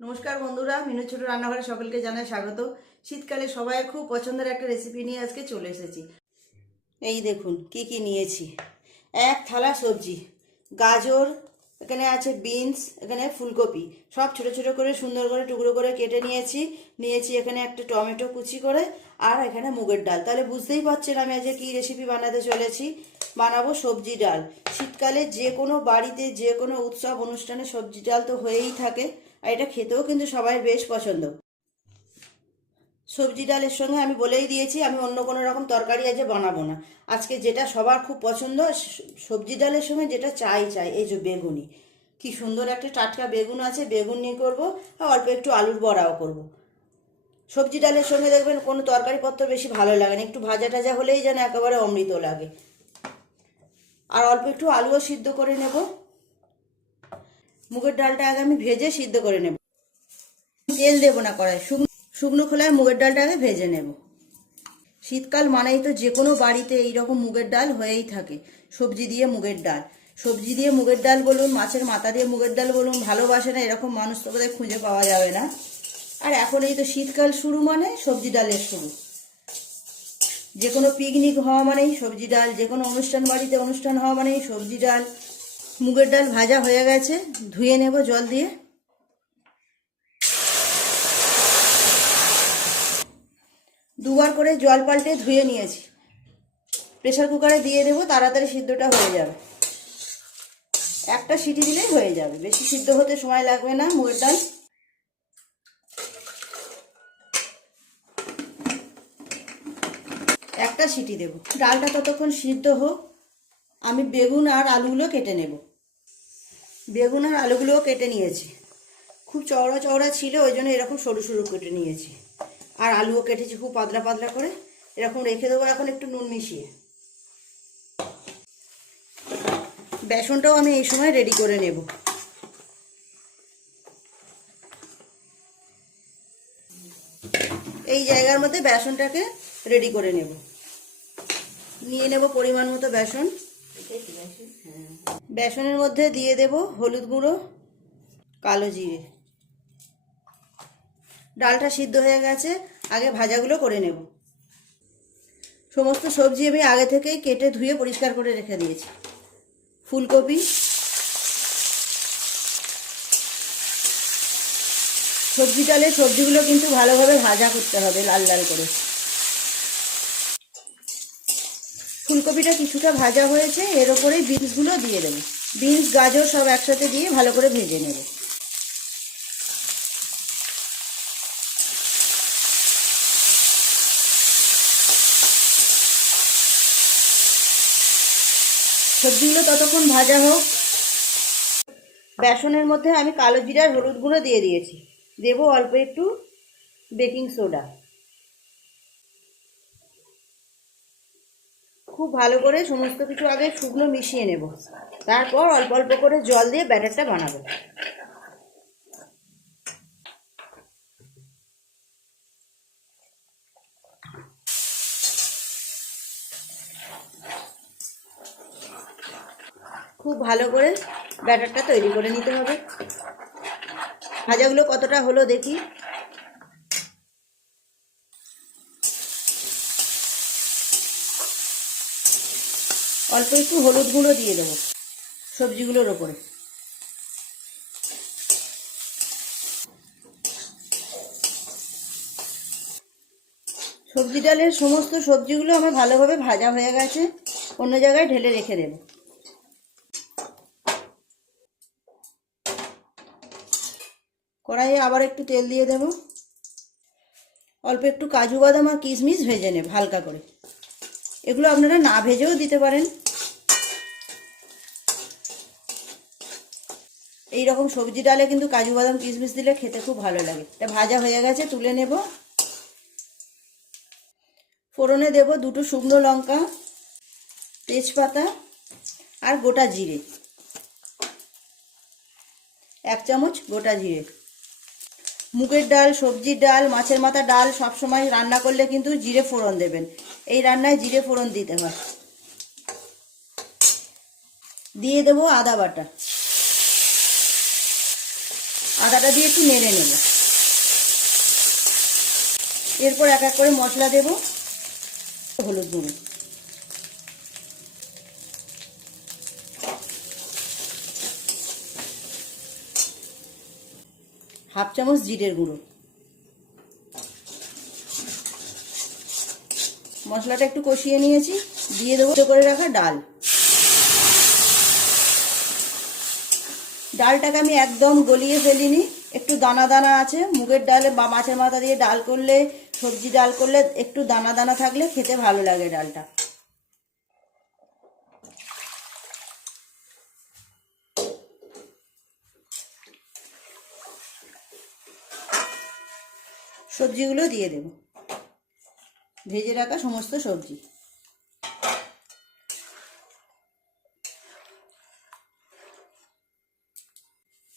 নমস্কার বন্ধুরা, মিনু ছোট রান্নাঘরে সকলকে জানাই স্বাগত। শীতকালে সবাই খুব পছন্দের একটা রেসিপি নিয়ে আজকে চলে এসেছি। এই দেখুন কি কি নিয়েছি। এক থালা সবজি, গাজর, এখানে আছে বিনস, এখানে ফুলকপি, সব ছোট ছোট করে সুন্দর করে টুকরো করে কেটে নিয়েছি এখানে একটা টমেটো কুচি করে, আর এখানে মুগের ডাল। তাহলে বুঝতেই পারছেন আমি আজকে কি রেসিপি বানাতে চলেছি। বানাবো সবজি ডাল। শীতকালে যে কোনো বাড়িতে যে কোনো উৎসব অনুষ্ঠানে সবজি ডাল তো হয়েই থাকে, আর এটা খেতেও কিন্তু সবাই বেশ পছন্দ। সবজি ডালের সঙ্গে আমি বলেই দিয়েছি আমি অন্য কোনো রকম তরকারি আজকে বানাবো না। আজকে যেটা সবার খুব পছন্দ, সবজি ডালের সঙ্গে যেটা চাই এই যে বেগুনি। কি সুন্দর একটা টাটকা বেগুন আছে, বেগুন নিয়ে করবো, আর অল্প একটু আলুর বড়াও করব। সবজি ডালের সঙ্গে দেখবেন কোনো তরকারিপত্র বেশি ভালো লাগে না, একটু ভাজা টাজা হলেই যেন একেবারে অমৃত লাগে। আর অল্প একটু আলুও সিদ্ধ করে নেব। মুগের ডালটা আগে আমি ভেজে সিদ্ধ করে নেব, তেল দেবো না কড়াই, শুকনো খোলায় মুগের ডালটা আগে ভেজে নেব। শীতকাল মানেই তো যে কোনো বাড়িতে এইরকম মুগের ডাল হয়েই থাকে। সবজি দিয়ে মুগের ডাল, সবজি দিয়ে মুগের ডাল বলুন, মাছের মাথা দিয়ে মুগের ডাল বলুন, ভালোবাসে না এরকম মানুষ তো বোধহয় খুঁজে পাওয়া যাবে না। আর এখন এই তো শীতকাল শুরু মানে সবজি ডালের শুরু। যে কোনো পিকনিক হওয়া মানেই সবজি ডাল, যে কোনো অনুষ্ঠান বাড়িতে অনুষ্ঠান হওয়া মানেই সবজি ডাল। মুগের ডাল ভাজা হয়ে গেছে, ধুয়ে নেব জল দিয়ে। দুবার করে জল পাল্টে ধুয়ে নিয়েছি। প্রেসার কুকারে দিয়ে দেবো, তাড়াতাড়ি সিদ্ধটা হয়ে যাবে। একটা সিটি দিলেই হয়ে যাবে, বেশি সিদ্ধ হতে সময় লাগবে না মুগের ডাল। একটা সিটি দেব, ডালটা ততক্ষণ সিদ্ধ হোক। আমি বেগুন আর আলুগুলো কেটে নেব। বেগুন আর আলুগুলোও কেটে নিয়েছি, খুব চওড়া চওড়া ছিল ওই জন্য এরকম সরু সরু কেটে নিয়েছি। আর আলুও কেটেছি খুব পাতলা পাতলা করে, এরকম রেখে দেবো এখন একটু নুন মিশিয়ে। বেসনটাও আমি এই সময় রেডি করে নেব। এই জায়গার মধ্যে বেসনটাকে রেডি করে নেব। নিয়ে নেব পরিমাণ মতো বেসন। বেসনের মধ্যে দিয়ে দেব হলুদ গুঁড়ো, কালো জিরে। ডালটা সিদ্ধ হয়ে গেছে, আগে ভাজাগুলো করে নেব। সমস্ত সবজি আমি আগে থেকেই কেটে ধুয়ে পরিষ্কার করে রেখে দিয়েছি। ফুলকপি, সবজি ডালে সবজিগুলো কিন্তু ভালোভাবে ভাজা করতে হবে, লাল লাল করে। ফুলকপিটা কিছুটা ভাজা হয়েছে, এর ওপরেই বিনসগুলো দিয়ে দেবো। বিনস গাজর সব একসাথে দিয়ে ভালো করে ভেজে নেব। সবজিগুলো ততক্ষণ ভাজা হোক। বেসনের মধ্যে আমি কালো জিরা আর হলুদ গুঁড়ো দিয়ে দিয়েছি, দেবো অল্প একটু বেকিং সোডা। খুব ভালো করে সমস্ত কিছু আগে শুকনো মিশিয়ে নেব, তারপর অল্প অল্প করে জল দিয়ে ব্যাটারটা বানাবো। খুব ভালো করে ব্যাটারটা তৈরি করে নিতে হবে। ভাজাগুলো কতটা হলো দেখি। অল্প একটু হলুদ গুঁড়ো দিয়ে দেবো সবজিগুলোর ওপরে। সবজি ডালের সমস্ত সবজিগুলো আমার ভালোভাবে ভাজা হয়ে গেছে, অন্য জায়গায় ঢেলে রেখে দেব। কড়াইয়ে আবার একটু তেল দিয়ে দেব। অল্প একটু কাজু বাদাম আর কিশমিশ ভেজে নেব হালকা করে। এগুলো আপনারা না ভেজেও দিতে পারেন। এই রকম সবজি ডালে কিন্তু কাজু বাদাম কিশমিশ দিলে খেতে খুব ভালো লাগে। এটা ভাজা হয়ে গেছে, তুলে নেব। ফোড়নে দেব দুটো শুকনো লঙ্কা, তেজপাতা আর গোটা জিরে, 1 চামচ গোটা জিরে। মুগের ডাল, সবজির ডাল, মাছের মাথা ডাল সবসময় রান্না করলে কিন্তু জিরে ফোড়ন দেবেন। এই রান্নায় জিরে ফোড়ন দিতে হয়। দিয়ে দেবো আদা বাটা। আদাটা দিয়ে একটু নেড়ে নেব। এরপর এক এক করে মশলা দেব। হলুদ গুঁড়ো, হাফ চামচ জিরের গুঁড়ো, মশলাটা একটু কষিয়ে নিয়েছি, দিয়ে দেবো করে রাখা ডাল। ডালটাকে আমি একদম গলিয়ে ফেলিনি, একটু দানা দানা আছে। মুগের ডালে বা মাছের মাথা দিয়ে ডাল করলে, সবজি ডাল করলে একটু দানা দানা থাকলে খেতে ভালো লাগে ডালটা। সবজিগুলো দিয়ে দেব, ভেজে রাখা সমস্ত সবজি।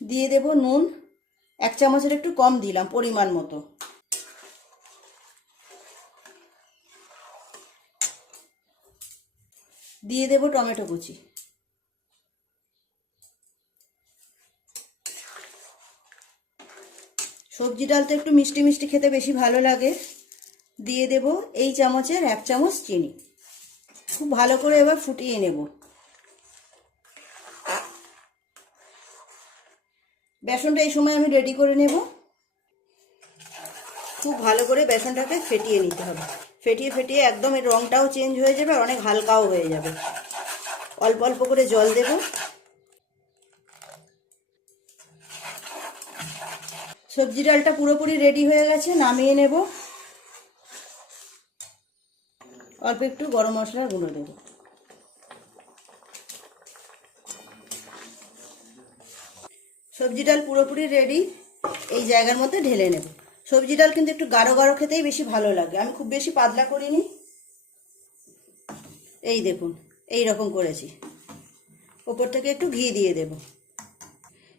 দিয়ে দেব নুন, 1 চামচের একটু কম দিলাম, পরিমাণ মতো। দিয়ে দেব টমেটো কুচি। সবজি ডাল তো একটু মিষ্টি মিষ্টি খেতে বেশি ভালো লাগে। দিয়ে দেব এই চামচের 1 চামচ চিনি। খুব ভালো করে এবার ফুটিয়ে নেব। বেসনটা এই সময় আমি রেডি করে নেব। খুব ভালো করে বেসনটাকে ফেটিয়ে নিতে হবে। ফেটিয়ে ফেটিয়ে একদম এর রঙটাও চেঞ্জ হয়ে যাবে, আর অনেক হালকাও হয়ে যাবে। অল্প অল্প করে জল দেব। সবজি ডালটা পুরোপুরি রেডি হয়ে গেছে, নামিয়ে নেব। অল্প একটু গরম মশলার গুঁড়ো দেব। সবজি ডাল পুরোপুরি রেডি, এই জায়গার মধ্যে ঢেলে নেব। সবজি ডাল কিন্তু একটু গাঢ় গাঢ় খেতেই বেশি ভালো লাগে, আমি খুব বেশি পাতলা করিনি। এই দেখুন, এই রকম করেছি। ওপর থেকে একটু ঘি দিয়ে দেব।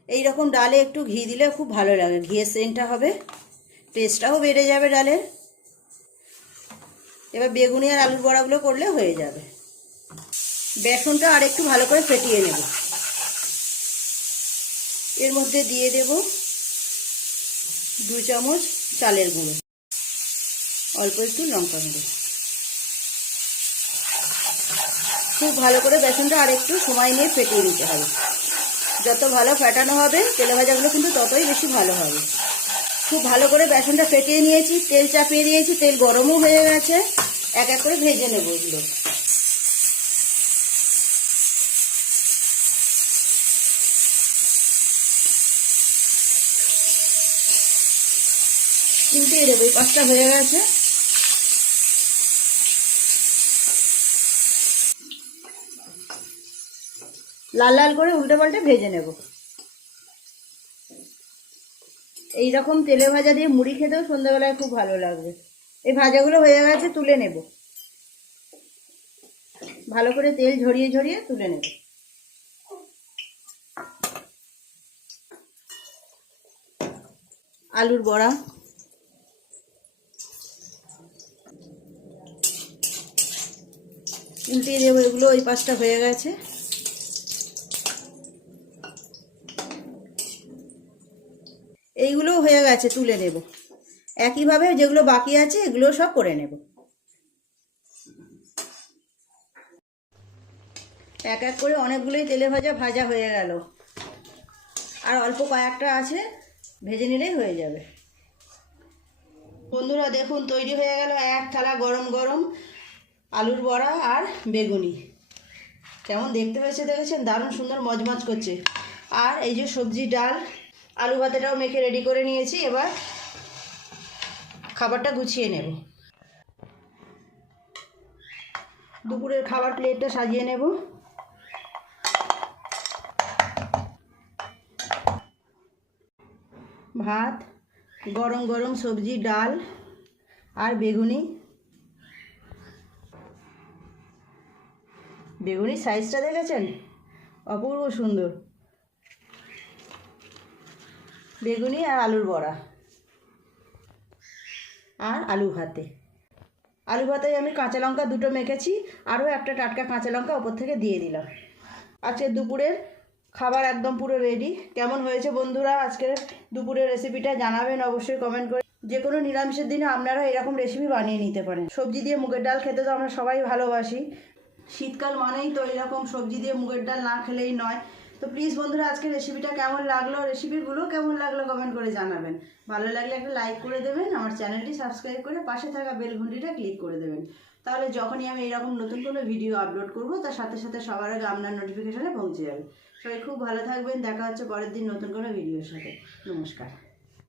এই রকম ডালে একটু ঘি দিলে খুব ভালো লাগে, ঘিয়ের সেন্টটা হবে, টেস্টটাও বেড়ে যাবে ডালের। এবার বেগুনি আর আলুর বড়াগুলো করলে হয়ে যাবে। বেসনটা আর একটু ভালো করে ফেটিয়ে নেব। এর মধ্যে দিয়ে দেব 2 চামচ চালের গুঁড়ো, অল্প একটু লঙ্কা গুঁড়ো। খুব ভালো করে বেসনটা আর একটু সময় নিয়ে ফেটিয়ে নিতে হবে। যত ভালো ফেটানো হবে তেলে ভাজাগুলো কিন্তু ততই বেশি ভালো হবে। খুব ভালো করে বেসনটা ফেটিয়ে নিয়েছি, তেল চাপিয়ে দিয়েছি, তেল গরমও হয়ে গেছে। এক এক করে ভেজে নেব এগুলো। উল্টিয়ে দেবো, এই পাঁচটা হয়ে গেছে। লাল লাল করে উল্টে পাল্টে ভেজে নেব। এইরকম তেলে ভাজা দিয়ে মুড়ি খেতেও সন্ধ্যাবেলায় খুব ভালো লাগবে। এই ভাজাগুলো হয়ে গেছে, তুলে নেব। ভালো করে তেল ঝরিয়ে ঝরিয়ে তুলে নেব। আলুর বড়া, উল্টিয়ে দেবো এগুলো। ওই পাঁচটা হয়ে গেছে। এইগুলোও হয়ে গেছে, তুলে নেব। একইভাবে যেগুলো বাকি আছে এগুলো সব করে নেব। এক এক করে অনেকগুলোই তেলে ভাজা ভাজা হয়ে গেল, আর অল্প কয়েকটা আছে, ভেজে নিলেই হয়ে যাবে। বন্ধুরা দেখুন, তৈরি হয়ে গেল এক থালা গরম গরম আলুর বড়া আর বেগুনি। কেমন দেখতে হয়েছে দেখেছেন? দারুণ সুন্দর মজমজ করছে। আর এই যে সবজি ডাল, আলু ভাতেটাও মেখে রেডি করে নিয়েছি। এবার খাবারটা গুছিয়ে নেব। দুপুরের খাবার প্লেটটা সাজিয়ে নেব। ভাত, গরম গরম সবজি ডাল আর বেগুনি। বেগুনির সাইজটা দেখেছেন? অপূর্ব সুন্দর। বেগুনি আর আলুর বড়া আর আলু ভাতে। আলু ভাতে আমি কাঁচা লঙ্কা 2টো মেখেছি, আরও একটা টাটকা কাঁচা লঙ্কা ওপর থেকে দিয়ে দিলাম। আজকে দুপুরের খাবার একদম পুরো রেডি। কেমন হয়েছে বন্ধুরা আজকের দুপুরের রেসিপিটা জানাবেন অবশ্যই কমেন্ট করে। যে কোনো নিরামিষের দিনে আপনারা এরকম রেসিপি বানিয়ে নিতে পারেন। সবজি দিয়ে মুগের ডাল খেতে তো আমরা সবাই ভালোবাসি, শীতকাল মানেই তো এরকম সবজি দিয়ে মুগের ডাল না খেলেই নয়। তো প্লিজ বন্ধুরা আজকে রেসিপিটা কেমন লাগলো, রেসিপিগুলো কেমন লাগলো কমেন্ট করে জানাবেন। ভালো লাগলে একটা লাইক করে দেবেন, আমার চ্যানেলটি সাবস্ক্রাইব করে পাশে থাকা বেল ঘন্টিটা ক্লিক করে দেবেন। তাহলে যখনই আমি এরকম নতুন কোনো ভিডিও আপলোড করব তার সাথে সাথে সবার আগে আপনার নোটিফিকেশনে পৌঁছে যাবে। সবাই খুব ভালো থাকবেন, দেখা হচ্ছে পরের দিন নতুন কোনো ভিডিওর সাথে। নমস্কার।